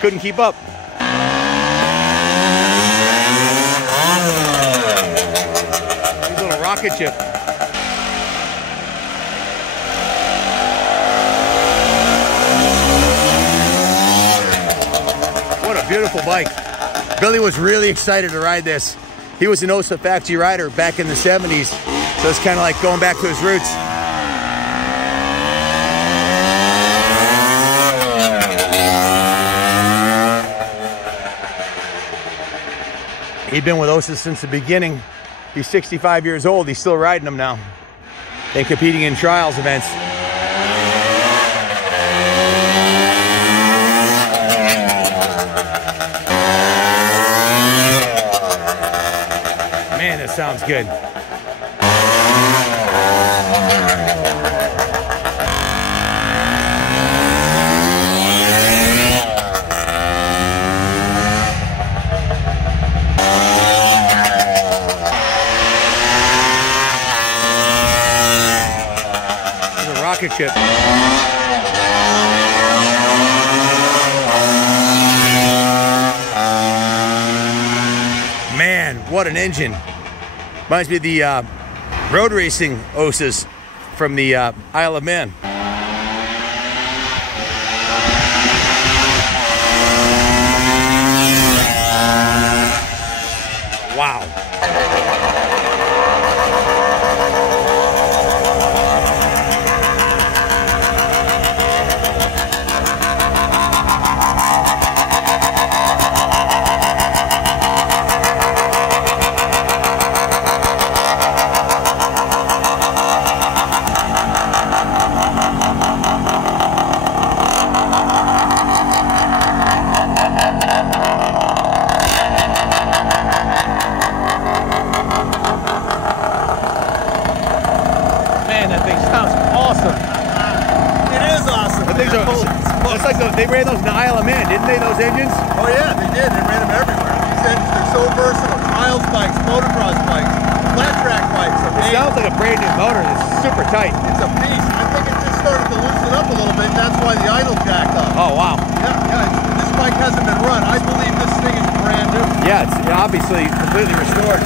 Couldn't keep up. He's a little rocket ship. What a beautiful bike. Billy was really excited to ride this. He was an OSSA factory rider back in the 70s, so it's kind of like going back to his roots. He'd been with OSSA since the beginning. He's 65 years old. He's still riding them now and competing in trials events. Man, that sounds good. It's a rocket ship. Man, what an engine. Reminds me of the road racing OSSAs from the Isle of Man. Wow. That thing sounds awesome. It is awesome. It's like they ran those in the Isle of Man, didn't they, those engines? Oh yeah, they did. They ran them everywhere. These engines are so versatile. Trials bikes, motocross bikes, flat track bikes. It sounds like a brand new motor that's super tight. It's a beast. I think it just started to loosen up a little bit. That's why the idle jacked up. Oh, wow. Yeah. This bike hasn't been run. I believe this thing is brand new. Yeah, it's obviously completely restored.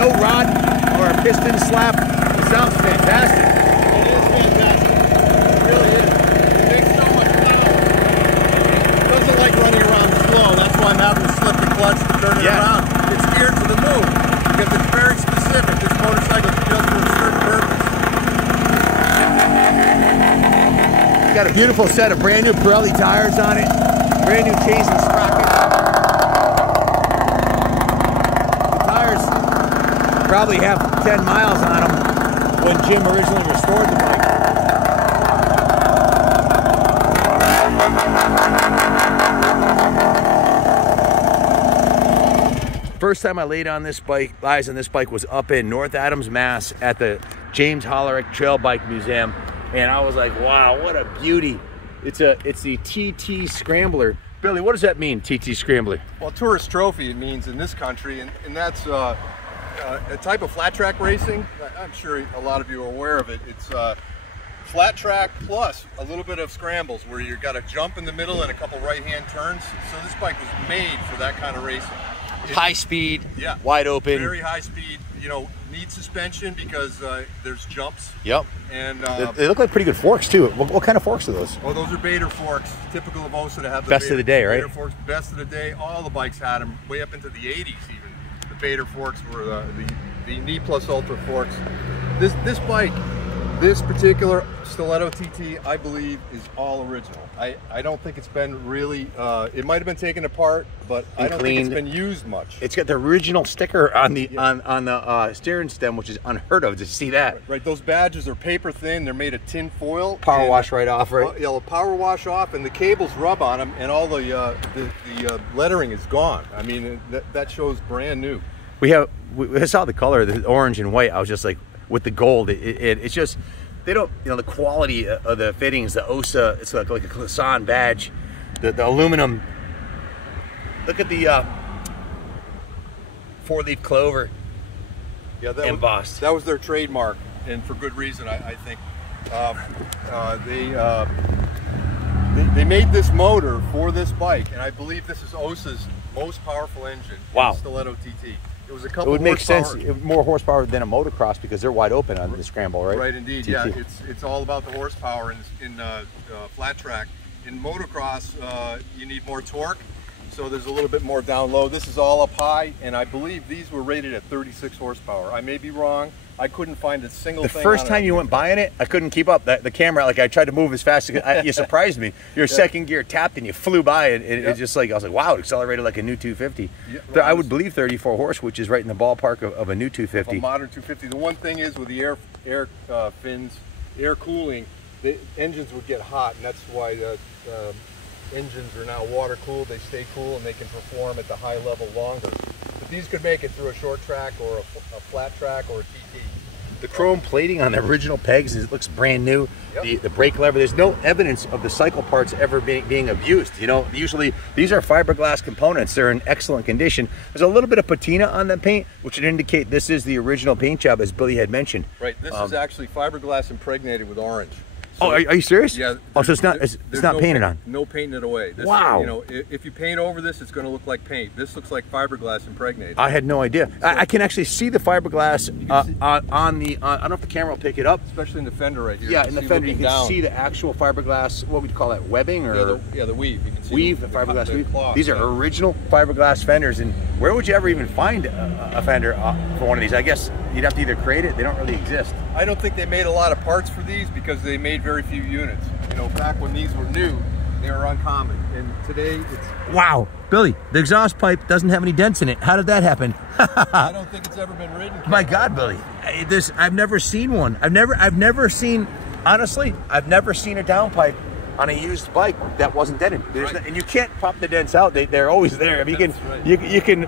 No rod or a piston slap. It sounds fantastic. It is fantastic. It really is. It makes so much power. It doesn't like running around slow. That's why I'm having to slip the clutch to turn it around. It's geared to the move because it's very specific. This motorcycle is built for a certain purpose. Got a beautiful set of brand new Pirelli tires on it. Brand new chains and sprockets. Probably have 10 miles on them when Jim originally restored the bike. First time I laid on this bike, eyes on this bike, was up in North Adams, Mass, at the James Hollerick Trail Bike Museum, and I was like, "Wow, what a beauty!" It's the TT Scrambler. Billy, what does that mean, TT Scrambler? Well, tourist trophy it means in this country, and that's a type of flat track racing. I'm sure a lot of you are aware of it. It's flat track plus a little bit of scrambles where you've got a jump in the middle and a couple right-hand turns. So this bike was made for that kind of racing. High speed, yeah, wide open. Very high speed, you know, need suspension because there's jumps. Yep. And they look like pretty good forks too. What kind of forks are those? Oh, those are Bader forks, typical of OSSA to have the best of the day, right? Bader forks, best of the day. All the bikes had them way up into the 80s even. The Bader forks were the knee plus ultra forks. This bike, this particular Stiletto TT, I believe is all original. I don't think it's been really, it might have been taken apart, but I don't think it's been used much. It's got the original sticker on the on the steering stem, which is unheard of to see that. Right, those badges are paper thin, they're made of tin foil. Power wash right off, right? Yeah, they'll power wash off, and the cables rub on them, and all the lettering is gone. I mean, that shows brand new. We saw the color, the orange and white. I was just like, with the gold, it's just, they don't, you know, the quality of the fittings, the OSSA, it's like a Classon badge, the aluminum. Look at the 4-leaf clover. Yeah, embossed. That was their trademark, and for good reason, I think. They made this motor for this bike, and I believe this is OSSA's most powerful engine. Wow. In Stiletto TT. It was a couple. It would make sense, more horsepower than a motocross because they're wide open on the Scramble, right? Right, indeed. TT. Yeah, it's all about the horsepower in flat track. In motocross, you need more torque, so there's a little bit more down low. This is all up high, and I believe these were rated at 36 horsepower. I may be wrong. I couldn't find a single thing. The first time you went buying it, I couldn't keep up. The camera, like I tried to move as fast as you surprised me. Your second gear tapped and you flew by it. It's just like, I was like, wow, it accelerated like a new 250. Yeah, well, I would believe 34 horse, which is right in the ballpark of a new 250. A modern 250. The one thing is with the air fins, air cooling, the engines would get hot, and that's why the engines are now water cooled. They stay cool and they can perform at the high level longer. But these could make it through a short track or a flat track or a TT. The chrome plating on the original pegs, it looks brand new. Yep. The brake lever, there's no evidence of the cycle parts ever being abused. You know, usually these are fiberglass components. They're in excellent condition. There's a little bit of patina on the paint, which would indicate this is the original paint job, as Billy had mentioned. Right, this is actually fiberglass impregnated with orange. So, oh, are you serious? Yeah. Oh, so it's not painted on. No painting it away. This, wow. You know, if you paint over this, it's going to look like paint. This looks like fiberglass impregnated. I had no idea. So, I can actually see the fiberglass on the. I don't know if the camera will pick it up. Especially in the fender right here. Yeah, in the fender you can see the actual fiberglass. What would you call that? Webbing or? The weave. You can see weave, the fiberglass weave. These are original fiberglass fenders, and where would you ever even find a fender for one of these? I guess you'd have to either create it. They don't really exist. I don't think they made a lot of parts for these because they made very few units. You know, back when these were new, they were uncommon, and today it's... Wow, Billy, the exhaust pipe doesn't have any dents in it. How did that happen? I don't think it's ever been ridden. My God, Billy, I've never seen one. I've never seen, honestly, I've never seen a downpipe on a used bike that wasn't dented. Right. And you can't pop the dents out. They're always there. I mean, you can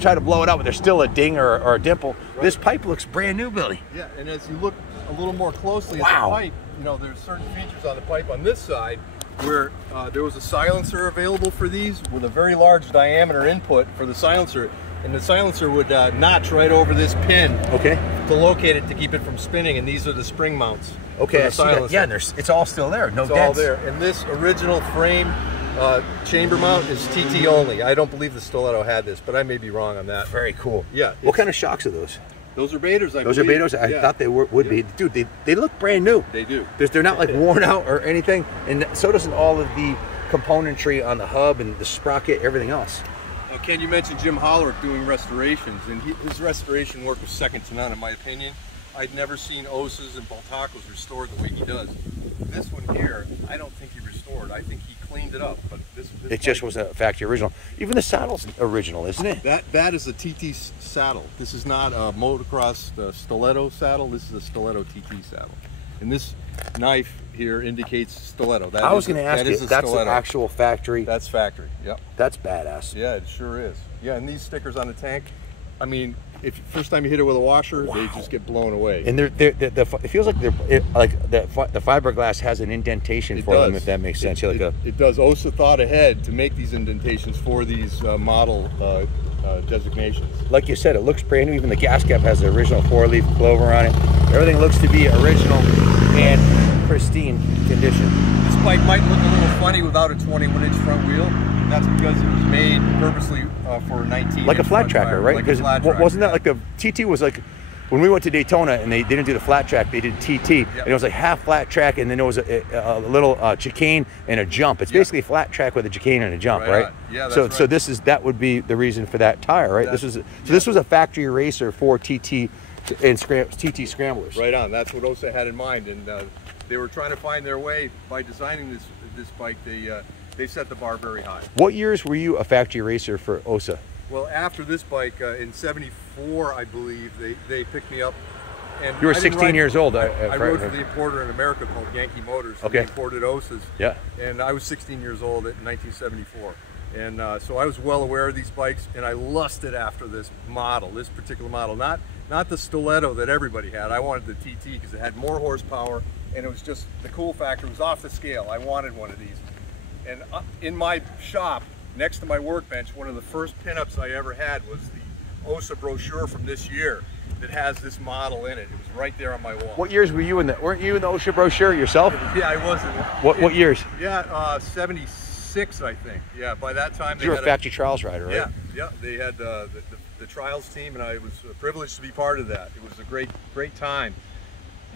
try to blow it out, but there's still a ding or a dimple. Right. This pipe looks brand new, Billy. Yeah, and as you look a little more closely at the pipe, you know, there's certain features on the pipe on this side where there was a silencer available for these with a very large diameter input for the silencer, and the silencer would notch right over this pin to locate it to keep it from spinning, and these are the spring mounts. Okay, I see that. Yeah, and it's all still there. No dents. All there. And this original frame chamber mount is TT only. I don't believe the Stiletto had this, but I may be wrong on that. Very cool. Yeah. What kind of shocks are those? Those are Betas, I believe. Those are Betas? I thought they would be. Dude, they look brand new. They do. They're not like worn out or anything, and so doesn't all of the componentry on the hub and the sprocket, everything else. Well, Ken, you mentioned Jim Hollerick doing restorations, and his restoration work was second to none, in my opinion. I'd never seen OSSAs and Baltacos restored the way he does. This one here, I don't think he restored. I think he cleaned it up, but this it just was a factory original. Even the saddle's original, isn't it? That is a TT saddle. This is not a motocross Stiletto saddle. This is a Stiletto TT saddle. And this knife here indicates Stiletto. I was going to ask you, that's an actual factory? That's factory, yep. That's badass. Yeah, it sure is. Yeah, and these stickers on the tank, I mean, if first time you hit it with a washer, they just get blown away. And it feels like the fiberglass has an indentation for them, if that makes sense. It does. OSSA thought ahead to make these indentations for these model designations. Like you said, it looks brand new. Even the gas cap has the original 4-leaf clover on it. Everything looks to be original and pristine condition. This bike might look a little funny without a 21-inch front wheel. That's because it was made purposely for 19. Like a flat tracker, right? Because wasn't that like the TT was like, when we went to Daytona and they didn't do the flat track, they did TT, and it was like half flat track, and then there was a little chicane and a jump. It's basically a flat track with a chicane and a jump, right? Yeah, that's right. So that would be the reason for that tire, right? This was a factory racer for TT and TT scramblers. Right on. That's what OSSA had in mind, and they were trying to find their way by designing this bike. They set the bar very high. What years were you a factory racer for OSSA? Well, after this bike, in '74, I believe, they picked me up. And you were 16 years old. I rode for the importer in America called Yankee Motors. Okay. They imported OSSAs. Yeah. And I was 16 years old in 1974. And so I was well aware of these bikes, and I lusted after this particular model. Not the Stiletto that everybody had. I wanted the TT because it had more horsepower, and it was just, the cool factor was off the scale. I wanted one of these. And in my shop, next to my workbench, one of the first pinups I ever had was OSSA brochure from this year that has this model in it. It was right there on my wall. What years were you in weren't you in the OSHA brochure yourself? Yeah, I was. What years? Yeah, 76, I think. Yeah, by that time they You were had a factory trials rider, right? Yeah, they had the trials team, and I was privileged to be part of that. It was a great time.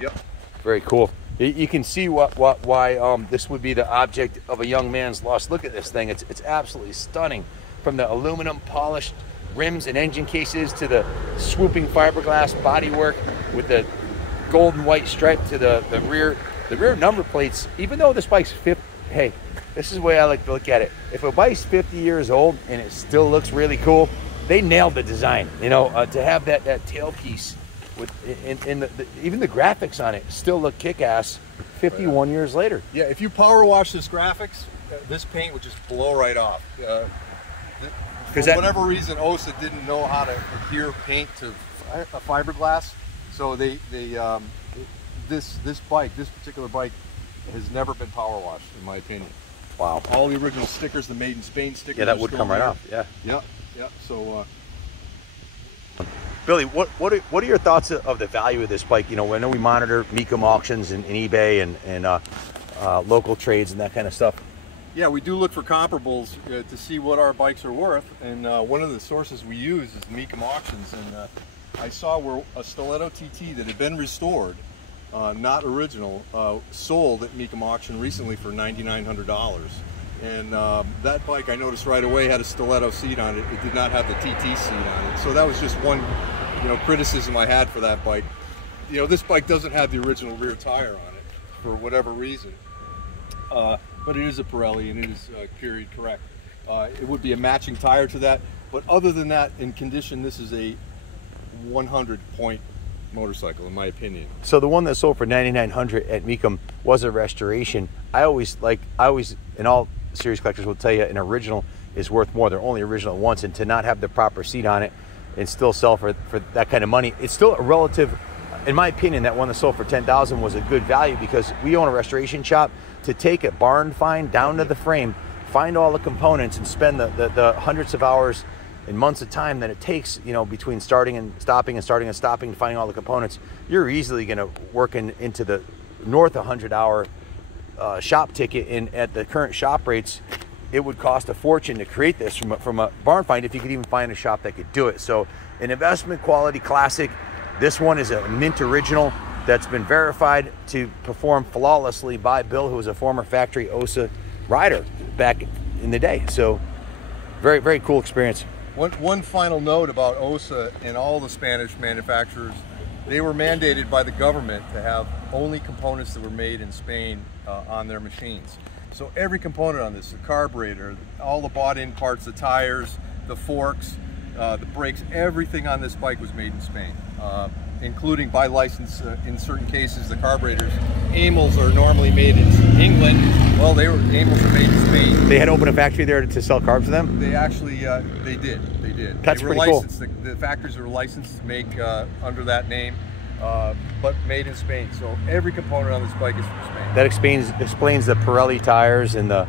Yep. Very cool. You can see why this would be the object of a young man's lust. Look at this thing. It's absolutely stunning. From the aluminum polished rims and engine cases to the swooping fiberglass bodywork with the golden white stripe to the rear number plates. Even though this bike's 50, hey, this is the way I like to look at it. If a bike's 50 years old and it still looks really cool, they nailed the design. You know, to have that tailpiece with even the graphics on it still look kick-ass 51 years later. Yeah, if you power wash this graphics, this paint would just blow right off. For whatever reason, OSSA didn't know how to adhere paint to fiberglass, so this particular bike has never been power washed, in my opinion. Wow. All the original stickers, the Made in Spain stickers. Yeah, that would come right off. Yeah. Yeah. So, Billy, what are your thoughts of the value of this bike? You know, I know we monitor Mecum auctions and eBay and local trades and that kind of stuff. Yeah, we do look for comparables to see what our bikes are worth, and one of the sources we use is Mecum auctions, and I saw where a Stiletto TT that had been restored, not original, sold at Mecum auction recently for $9,900. And that bike, I noticed right away, had a Stiletto seat on it. It did not have the TT seat on it. So that was just one, criticism I had for that bike. You know, this bike doesn't have the original rear tire on it for whatever reason. But it is a Pirelli and it is period correct. It would be a matching tire to that. But other than that, in condition, this is a 100-point motorcycle, in my opinion. So the one that sold for $9,900 at Mecum was a restoration. I always, and all series collectors will tell you, an original is worth more. They're only original once, and to not have the proper seat on it and still sell for that kind of money, it's still a relative. In my opinion, that one that sold for $10,000 was a good value, because we own a restoration shop. To take a barn find down to the frame, find all the components, and spend the hundreds of hours and months of time that it takes, between starting and stopping and starting and stopping, finding all the components, you're easily going to work into the north 100-hour shop ticket. And at the current shop rates, it would cost a fortune to create this from a barn find, if you could even find a shop that could do it. So an investment quality classic. This one is a mint original that's been verified to perform flawlessly by Bill, who was a former factory OSSA rider back in the day. So very, very cool experience. One final note about OSSA and all the Spanish manufacturers: they were mandated by the government to have only components that were made in Spain on their machines. So every component on this, the carburetor, all the bought-in parts, the tires, the forks, the brakes, everything on this bike was made in Spain. Including by license, in certain cases, the carburetors. Amels are normally made in England. Well, Amels are made in Spain. They had opened a factory there to sell carbs to them? They actually, they did. That's they were pretty licensed. cool. The factories were licensed to make under that name, but made in Spain. So every component on this bike is from Spain. That explains the Pirelli tires and the